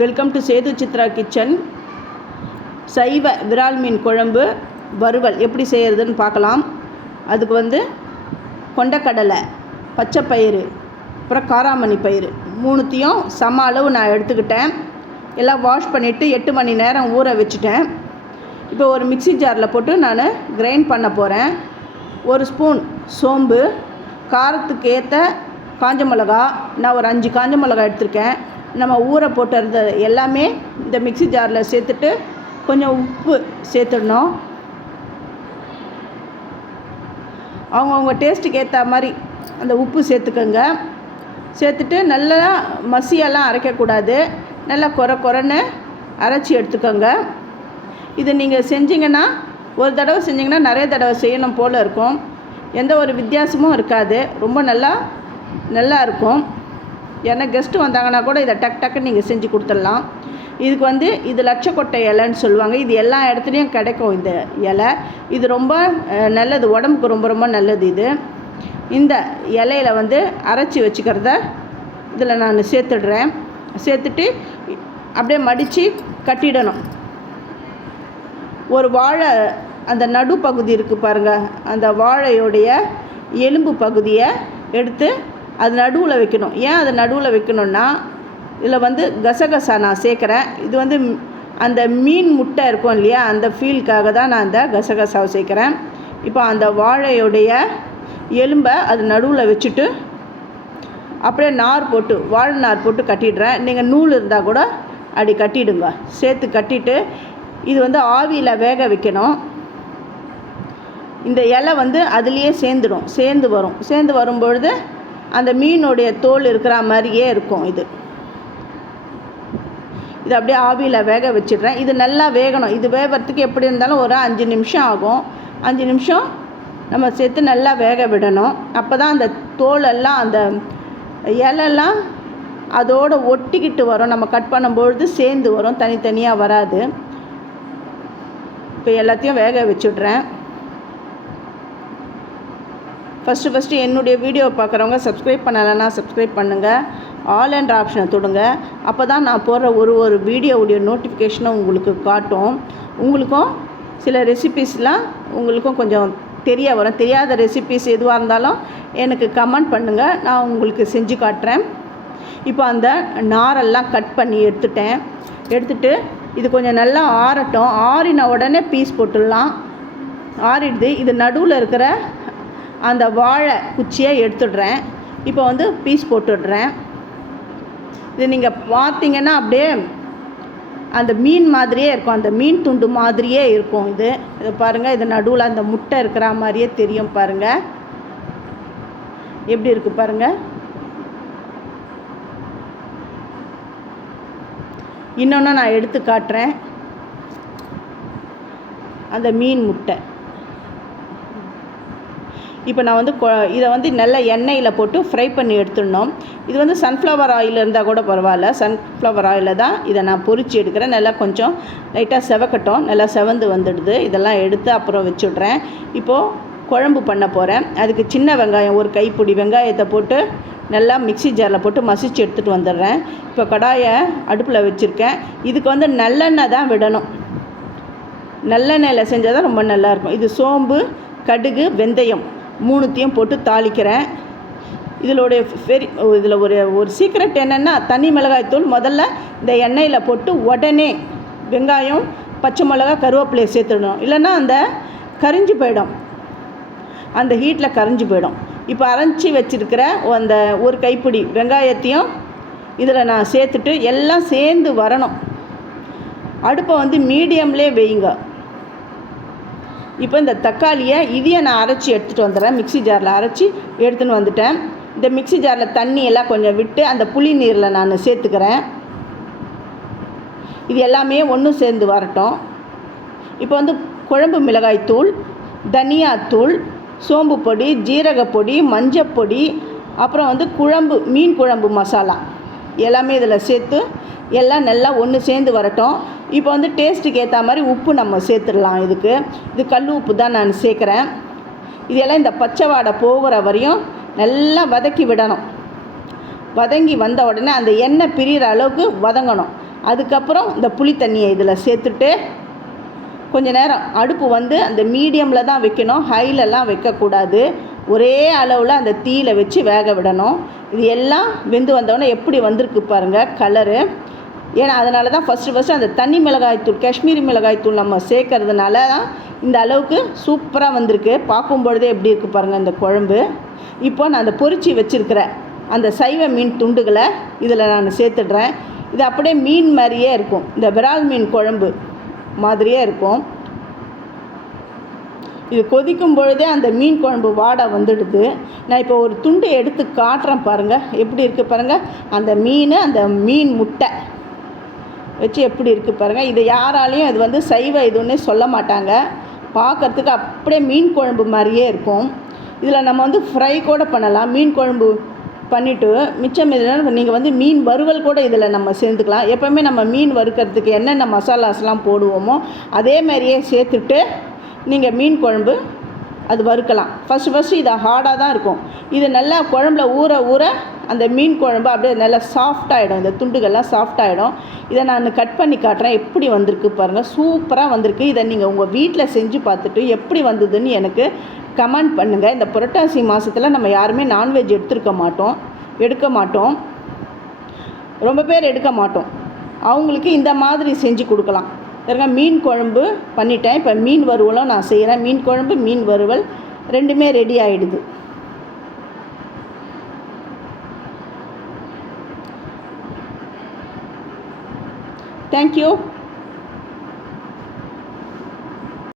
Welcome to Sethu Chitra kitchen. சைவ விரால் மீன் குழம்பு வறுவல் எப்படி செய்கிறதுன்னு பார்க்கலாம். அதுக்கு வந்து கொண்டக்கடலை பச்சை பயிறு அப்புறம் காராமணி பயிறு. மூணுத்தையும் சம அளவு நான் எடுத்துக்கிட்டேன். எல்லாம் வாஷ் பண்ணிவிட்டு எட்டு மணி நேரம் ஊற வச்சுட்டேன். இப்போ ஒரு மிக்ஸி ஜாரில் போட்டு நான் கிரைண்ட் பண்ண போகிறேன் ஒரு ஸ்பூன் சோம்பு காரத்துக்கு ஏற்ற காஞ்ச மிளகா. நான் ஒரு அஞ்சு காஞ்ச மிளகா எடுத்திருக்கேன். நம்ம ஊற போட்டுறது எல்லாமே இந்த மிக்ஸி ஜாரில் சேர்த்துட்டு கொஞ்சம் உப்பு சேர்த்துடணும். அவங்கவுங்க டேஸ்ட்டுக்கு ஏற்ற மாதிரி அந்த உப்பு சேர்த்துக்கோங்க. சேர்த்துட்டு நல்லா மசியெல்லாம் அரைக்கக்கூடாது. நல்லா குறை குறைன்னு அரைச்சி எடுத்துக்கோங்க. இது நீங்கள் செஞ்சிங்கன்னா ஒரு தடவை செஞ்சீங்கன்னா நிறைய தடவை செய்யணும் போல் இருக்கும். எந்த ஒரு வித்தியாசமும் இருக்காது. ரொம்ப நல்லா நல்லா இருக்கும். ஏன்னா கெஸ்ட்டு வந்தாங்கன்னா கூட இதை டக் டக்குன்னு நீங்கள் செஞ்சு கொடுத்துடலாம். இதுக்கு வந்து இது லட்சக்கொட்டை இலைன்னு சொல்லுவாங்க. இது எல்லா இடத்துலையும் கிடைக்கும் இந்த இலை. இது ரொம்ப நல்லது. உடம்புக்கு ரொம்ப ரொம்ப நல்லது இது. இந்த இலையில வந்து அரைச்சி வச்சுக்கிறத இதில் நான் சேர்த்துடுறேன். சேர்த்துட்டு அப்படியே மடித்து கட்டிடணும். ஒரு வாழை அந்த நடுப்பகுதி இருக்குது பாருங்கள் அந்த வாழையுடைய எலும்பு பகுதியை எடுத்து அது நடுவில் வைக்கணும். ஏன் அது நடுவில் வைக்கணும்னா இதில் வந்து கசகசா நான் சேர்க்குறேன். இது வந்து அந்த மீன் முட்டை இருக்கும் இல்லையா அந்த ஃபீலுக்காக தான் நான் அந்த கசகசாவை சேர்க்குறேன். இப்போ அந்த வாழையுடைய எலும்பை அது நடுவில் வச்சுட்டு அப்படியே நார் போட்டு வாழை நார் போட்டு கட்டிடுறேன். நீங்கள் நூல் இருந்தால் கூட அப்படி கட்டிடுங்க. சேர்த்து கட்டிட்டு இது வந்து ஆவியில் வேக வைக்கணும். இந்த இலை வந்து அதுலேயே சேர்ந்துடும். சேர்ந்து வரும். சேர்ந்து வரும்பொழுது அந்த மீனுடைய தோல் இருக்கிற மாதிரியே இருக்கும் இது. இது அப்படியே ஆவியில் வேக வச்சிடுறேன். இது நல்லா வேகணும். இது வேகிறதுக்கு எப்படி இருந்தாலும் ஒரு அஞ்சு நிமிஷம் ஆகும். அஞ்சு நிமிஷம் நம்ம சேர்த்து நல்லா வேக விடணும். அப்போ தான் அந்த தோலெல்லாம் அந்த இலெல்லாம் அதோடு ஒட்டிக்கிட்டு வரும். நம்ம கட் பண்ணும்பொழுது சேர்ந்து வரும். தனித்தனியாக வராது. இப்போ எல்லாத்தையும் வேக வச்சுட்றேன். ஃபஸ்ட்டு ஃபஸ்ட்டு என்னுடைய வீடியோ பார்க்குறவங்க சப்ஸ்கிரைப் பண்ணலைன்னா சப்ஸ்கிரைப் பண்ணுங்கள் ஆல் அண்ட் ஆப்ஷனை தொடுங்க. அப்போ தான் நான் போடுற ஒரு ஒரு வீடியோவுடைய நோட்டிஃபிகேஷனும் உங்களுக்கு காட்டும். உங்களுக்கும் சில ரெசிபீஸ்லாம் உங்களுக்கும் கொஞ்சம் தெரிய வரும். தெரியாத ரெசிபீஸ் எதுவாக இருந்தாலும் எனக்கு கமெண்ட் பண்ணுங்கள் நான் உங்களுக்கு செஞ்சு காட்டுறேன். இப்போ அந்த நாரெல்லாம் கட் பண்ணி எடுத்துட்டேன். எடுத்துட்டு இது கொஞ்சம் நல்லா ஆறட்டும். ஆறின உடனே பீஸ் போட்டுடலாம். ஆறிடுது. இது நடுவில் இருக்கிற அந்த வாழை குச்சியை எடுத்துடுறேன். இப்போ வந்து பீஸ் போட்டுடுறேன். இது நீங்கள் பார்த்தீங்கன்னா அப்படியே அந்த மீன் மாதிரியே இருக்கும். அந்த மீன் துண்டு மாதிரியே இருக்கும் இது. இதை பாருங்கள் இது நடுவில் அந்த முட்டை இருக்கிற மாதிரியே தெரியும் பாருங்கள் எப்படி இருக்குது பாருங்கள் இன்னொன்று நான் எடுத்து காட்டுறேன். அந்த மீன் முட்டை. இப்போ நான் வந்து கொ- இதை வந்து நல்ல எண்ணெயில் போட்டு ஃப்ரை பண்ணி எடுத்துடணும். இது வந்து சன்ஃப்ளவர் ஆயில் இருந்தால் கூட பரவாயில்ல. சன்ஃப்ளவர் ஆயிலில் தான் இதை நான் பொறிச்சு எடுக்கிறேன். நல்லா கொஞ்சம் லைட்டாக செவக்கட்டும். நல்லா செவந்து வந்துடுது. இதெல்லாம் எடுத்து அப்புறம் வச்சுட்றேன். இப்போது குழம்பு பண்ண போகிறேன் அதுக்கு சின்ன வெங்காயம் ஒரு கைப்பிடி வெங்காயத்தை போட்டு நல்லா மிக்ஸி ஜாரில் போட்டு மசிச்சு எடுத்துகிட்டு வந்துடுறேன். இப்போ கடாயை அடுப்பில் வச்சுருக்கேன். இதுக்கு வந்து நல்லெண்ணெய் தான் விடணும். நல்லெண்ணெயில் செஞ்சால் தான் ரொம்ப நல்லாயிருக்கும் இது சோம்பு கடுகு வெந்தயம். மூணுத்தையும் போட்டு தாளிக்கிறேன். இதிலோடைய வெரி இதில் ஒரு ஒரு சீக்ரெட் என்னென்னா தனி மிளகாய் தூள் முதல்ல இந்த எண்ணெயில் போட்டு உடனே வெங்காயம் பச்சை மிளகா கருவேப்பிலையை சேர்த்துடணும். இல்லைன்னா அந்த கரிஞ்சு போயிடும். அந்த ஹீட்டில் கரைஞ்சி போயிடும். இப்போ அரைச்சி வச்சிருக்கிற அந்த ஒரு கைப்பிடி வெங்காயத்தையும் இதில் நான் சேர்த்துட்டு எல்லாம் சேர்ந்து வரணும். அடுப்பை வந்து மீடியம்லேயே வையுங்க. இப்போ இந்த தக்காளியை இதையே நான் அரைச்சி எடுத்துகிட்டு வந்துடுறேன். மிக்ஸி ஜாரில் அரைச்சி எடுத்துன்னு வந்துட்டேன். இந்த மிக்ஸி ஜாரில் தண்ணி எல்லாம் கொஞ்சம் விட்டு அந்த புளி நீரில் நான் சேர்த்துக்கிறேன். இது எல்லாமே ஒன்றும் சேர்ந்து வரட்டும். இப்போ வந்து குழம்பு மிளகாய் தூள் தனியாத்தூள் சோம்பு பொடி ஜீரகப்பொடி மஞ்சப்பொடி அப்புறம் வந்து குழம்பு மீன் குழம்பு மசாலா. எல்லாமே இதில் சேர்த்து எல்லாம் நல்லா ஒன்று சேர்ந்து வரட்டும். இப்போ வந்து டேஸ்ட்டுக்கு ஏற்ற மாதிரி உப்பு நம்ம சேர்த்துடலாம் இதுக்கு. இது கல் உப்பு தான் நான் சேர்க்குறேன். இதெல்லாம் இந்த பச்சை வாடை போகிற வரையும் நல்லா வதக்கி விடணும். வதங்கி வந்த உடனே அந்த எண்ணெய் பிரிகிற அளவுக்கு வதங்கணும். அதுக்கப்புறம் இந்த புளி தண்ணியை இதில் சேர்த்துட்டு கொஞ்ச நேரம் அடுப்பு வந்து அந்த மீடியமில் தான் வைக்கணும். ஹைலெல்லாம் வைக்கக்கூடாது. ஒரே அளவில் அந்த தீயில வச்சு வேக விடணும். இது எல்லாம் வெந்து வந்தோடனே எப்படி வந்திருக்கு பாருங்கள் கலரு ஏன்னா அதனால தான் ஃபஸ்ட்டு ஃபஸ்ட்டு அந்த தண்ணி மிளகாய்த்தூள் காஷ்மீரி மிளகாய்த்தூள் நம்ம சேர்க்கறதுனால தான் இந்த அளவுக்கு சூப்பராக வந்திருக்கு. பார்க்கும் பொழுதே எப்படி இருக்குது பாருங்கள் இந்த குழம்பு. இப்போ நான் அந்த பொரிச்சு வச்சுருக்கிற அந்த சைவ மீன் துண்டுகளை இதில் நான் சேர்த்துடுறேன். இது அப்படியே மீன் மாதிரியே இருக்கும். இந்த விரால் மீன் குழம்பு மாதிரியே இருக்கும். இது கொதிக்கும் பொழுதே அந்த மீன் குழம்பு வாடை வந்துடுது. நான் இப்போ ஒரு துண்டு எடுத்து காட்டுறேன் பாருங்கள் எப்படி இருக்குது பாருங்கள் அந்த மீன் அந்த மீன் முட்டை வச்சு எப்படி இருக்குது பாருங்கள் இது யாராலையும் இது வந்து சைவ இதுன்னே சொல்ல மாட்டாங்க. பார்க்கறதுக்கு அப்படியே மீன் குழம்பு மாதிரியே இருக்கும். இதில் நம்ம வந்து ஃப்ரை கூட பண்ணலாம். மீன் குழம்பு பண்ணிவிட்டு மிச்சம் இதில் நீங்கள் வந்து மீன் வறுவல் கூட இதில் நம்ம சேர்ந்துக்கலாம். எப்போவுமே நம்ம மீன் வறுக்கிறதுக்கு என்னென்ன மசாலாஸ்லாம் போடுவோமோ அதே மாதிரியே சேர்த்துட்டு நீங்கள் மீன் குழம்பு அது வறுக்கலாம். ஃபஸ்ட்டு ஃபஸ்ட்டு இது ஹார்டாக தான் இருக்கும். இது நல்லா குழம்புல ஊற ஊற அந்த மீன் குழம்பு அப்படியே நல்லா சாஃப்டாகிடும் இந்த துண்டுகள்லாம் சாஃப்டாகிடும் இதை நான் கட் பண்ணி காட்டுறேன். எப்படி வந்திருக்கு பாருங்கள் சூப்பராக வந்திருக்கு. இதை நீங்கள் உங்கள் வீட்டில் செஞ்சு பார்த்துட்டு எப்படி வந்ததுன்னு எனக்கு கமெண்ட் பண்ணுங்கள் இந்த புரட்டாசி மாதத்தில் நம்ம யாருமே நான்வெஜ் எடுத்துருக்க மாட்டோம். எடுக்க மாட்டோம். ரொம்ப பேர் எடுக்க மாட்டோம். அவங்களுக்கு இந்த மாதிரி செஞ்சு கொடுக்கலாம். இருக்க மீன் குழம்பு பண்ணிட்டேன். இப்போ மீன் வறுவலும் நான் செய்கிறேன் மீன் குழம்பு மீன் வறுவல் ரெண்டுமே ரெடி ஆகிடுது தேங்க்யூ